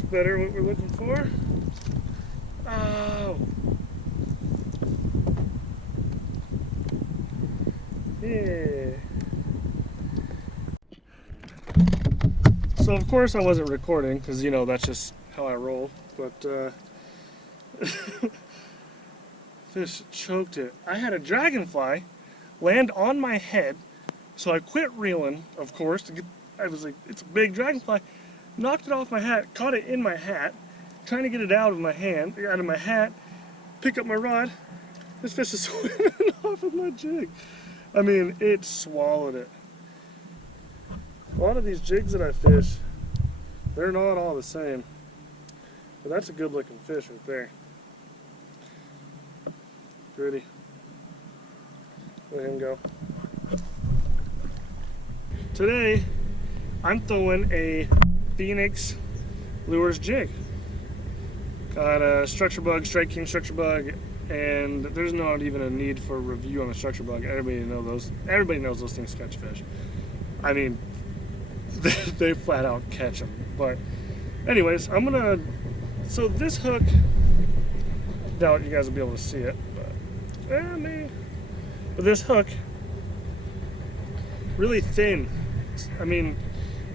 That's better, what we're looking for. Oh. Yeah. So of course I wasn't recording, because you know that's just how I roll, but fish choked it. I had a dragonfly land on my head, so I quit reeling, of course, to get, I was like, it's a big dragonfly, knocked it off my hat, caught it in my hat, trying to get it out of my hand, out of my hat, pick up my rod, this fish is swimming off of my jig. I mean, it swallowed it. A lot of these jigs that I fish, they're not all the same. But that's a good looking fish right there. Pretty. Let him go. Today, I'm throwing a Phenix lures jig. Got a structure bug, Strike King structure bug, and there's not even a need for a review on a structure bug. Everybody knows those things catch fish. I mean, they flat out catch them. But anyways, so this hook, I doubt you guys will be able to see it, but but this hook, really thin. I mean,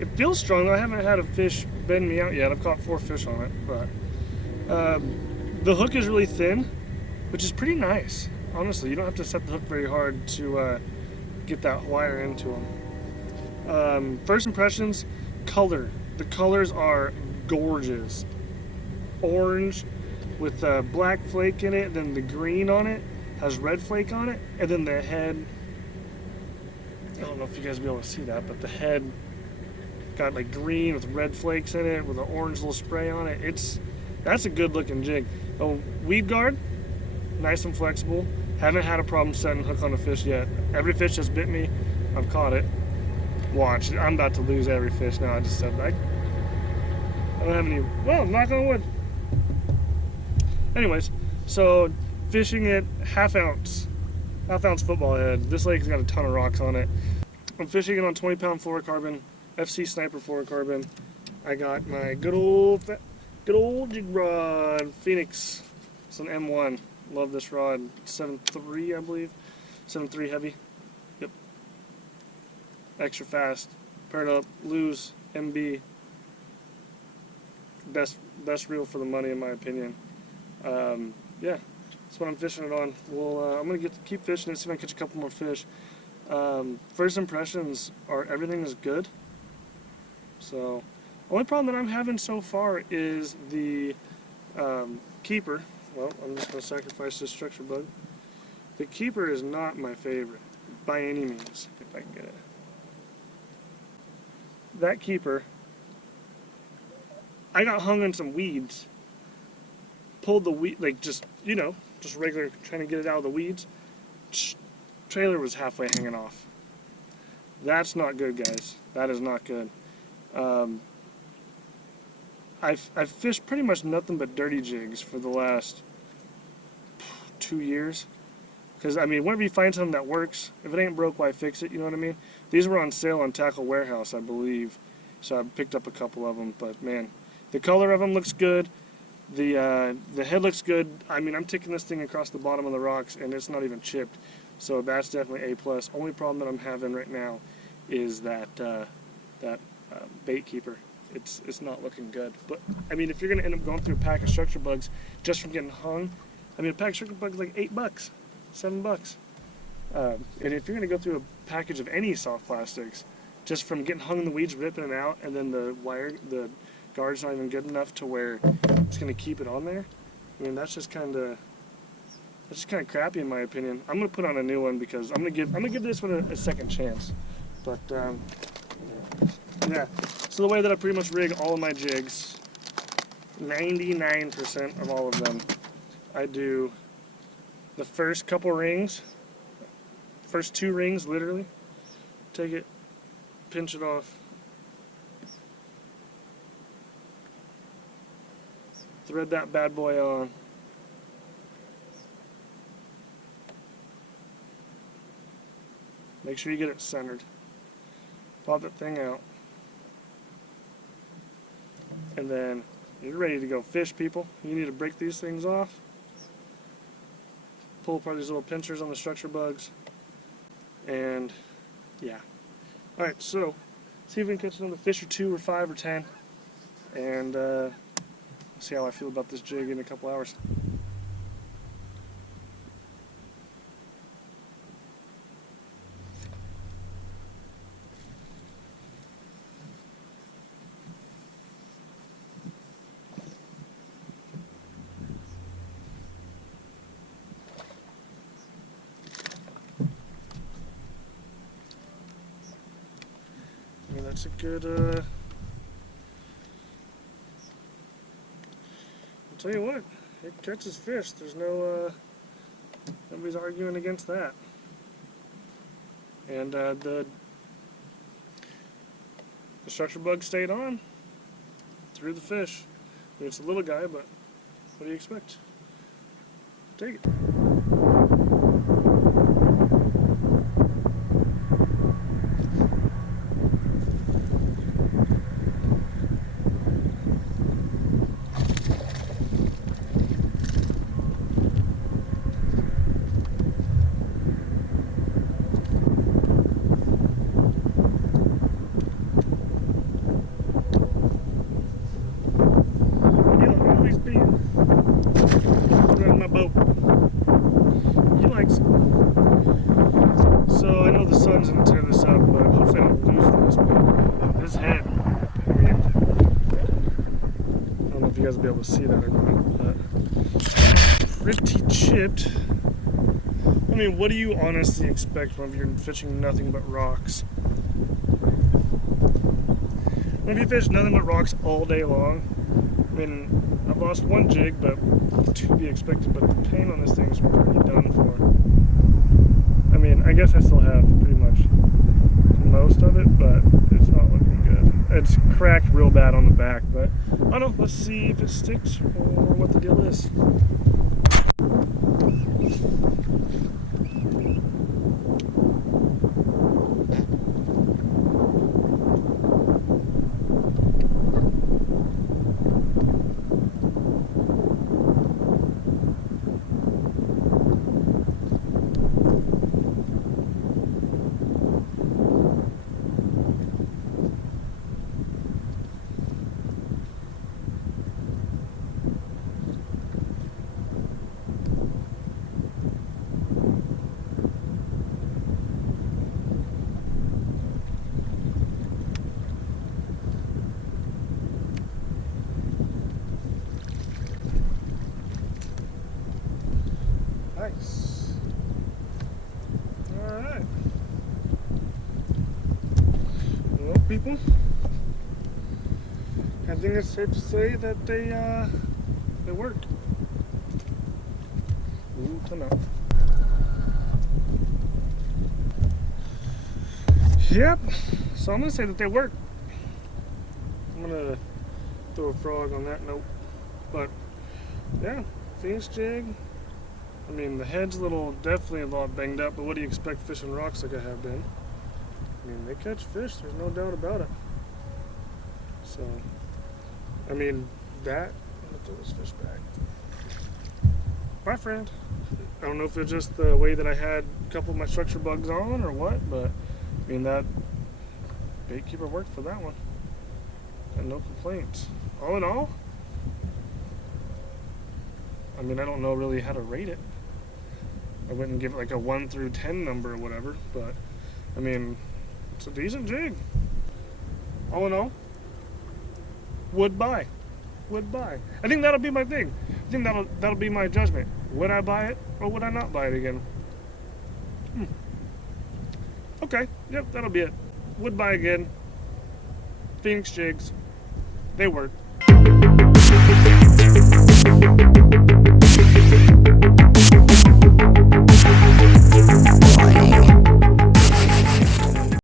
it feels strong. I haven't had a fish bend me out yet. I've caught 4 fish on it, but the hook is really thin, which is pretty nice. Honestly, you don't have to set the hook very hard to get that wire into them. First impressions, color. The colors are gorgeous. Orange with black flake in it, then the green on it has red flake on it, and then the head, I don't know if you guys will be able to see that, but the head got like green with red flakes in it with an orange little spray on it. That's a good looking jig. The weed guard, nice and flexible. Haven't had a problem setting hook on a fish yet. Every fish that's bit me, I've caught it. Watch, I'm about to lose every fish now. I just said that. I don't have any, well, knock on wood. Anyways, so fishing it half ounce football head. This lake's got a ton of rocks on it. I'm fishing it on 20-pound fluorocarbon, FC Sniper fluorocarbon. I got my good old jig rod, Phenix. It's an M1. Love this rod. 7.3, I believe. 7.3 heavy. Yep. Extra fast. Paired up, loose, MB. Best reel for the money, in my opinion. Yeah, that's what I'm fishing it on. Well, I'm gonna keep fishing and see if I can catch a couple more fish. First impressions are everything is good. So, only problem that I'm having so far is the keeper. Well, I'm just gonna sacrifice this structure bug. The keeper is not my favorite by any means, if I can get it. That keeper, I got hung on some weeds. Pulled the weed, like just regular, trying to get it out of the weeds. Trailer was halfway hanging off. That's not good, guys. That is not good. I've fished pretty much nothing but dirty jigs for the last 2 years. Because, I mean, whenever you find something that works, if it ain't broke, why fix it, you know what I mean? These were on sale on Tackle Warehouse, I believe. So I picked up a couple of them, but man, the color of them looks good. The head looks good. I mean, I'm taking this thing across the bottom of the rocks, and it's not even chipped. So that's definitely A+. Only problem that I'm having right now is that bait keeper. It's not looking good. But I mean, if you're gonna end up going through a pack of structure bugs just from getting hung, I mean, a pack of structure bugs is like $8, $7. And if you're gonna go through a package of any soft plastics just from getting hung in the weeds, ripping it out, and then the guard's not even good enough to where it's going to keep it on there. I mean, that's just kind of crappy in my opinion. I'm going to put on a new one because I'm going to give this one a second chance. But yeah. So the way that I pretty much rig all of my jigs, 99% of all of them, I do the first couple rings, first 2 rings literally, take it, pinch it off, thread that bad boy on. Make sure you get it centered. Pop that thing out. And then You're ready to go fish, people. You need to break these things off. Pull apart these little pinchers on the structure bugs. And yeah. Alright, so see if we can catch another fish or 2 or 5 or 10. And see how I feel about this jig in a couple hours. I mean, that's a good, I'll tell you what, it catches fish. There's no, nobody's arguing against that. And the structure bug stayed on through the fish. I mean, it's a little guy, but what do you expect? Take it. So I know the sun's gonna tear this up, but hopefully I don't lose this. But this head, I mean, I don't know if you guys will be able to see that or not, but pretty chipped. I mean, what do you honestly expect when you're fishing nothing but rocks? If you fish nothing but rocks all day long, I mean, I've lost one jig, but to be expected. But the paint on this thing's pretty done for. I mean, I guess I still have pretty much most of it, but it's not looking good. It's cracked real bad on the back, but I don't know. Let's see if it sticks or what the deal is. Nice. Alright. Well, people, I think it's safe to say that they worked. Ooh, come out. Yep. So I'm gonna say that they work. I'm gonna throw a frog on that note. But yeah, Phenix jig. I mean, the head's definitely a lot banged up, but what do you expect fishing rocks like I have been? I mean, they catch fish, there's no doubt about it. So, I mean, I'm gonna throw this fish back. Bye, friend. I don't know if it's just the way that I had a couple of my structure bugs on or what, but I mean, that bait keeper worked for that one. And no complaints. All in all, I mean, I don't know really how to rate it. I wouldn't give it like a 1 through 10 number or whatever, but I mean, it's a decent jig. All in all, would buy. Would buy. I think that'll be my thing. I think that'll be my judgment. Would I buy it or would I not buy it again? Okay, yep, that'll be it. Would buy again. Phenix jigs. They work.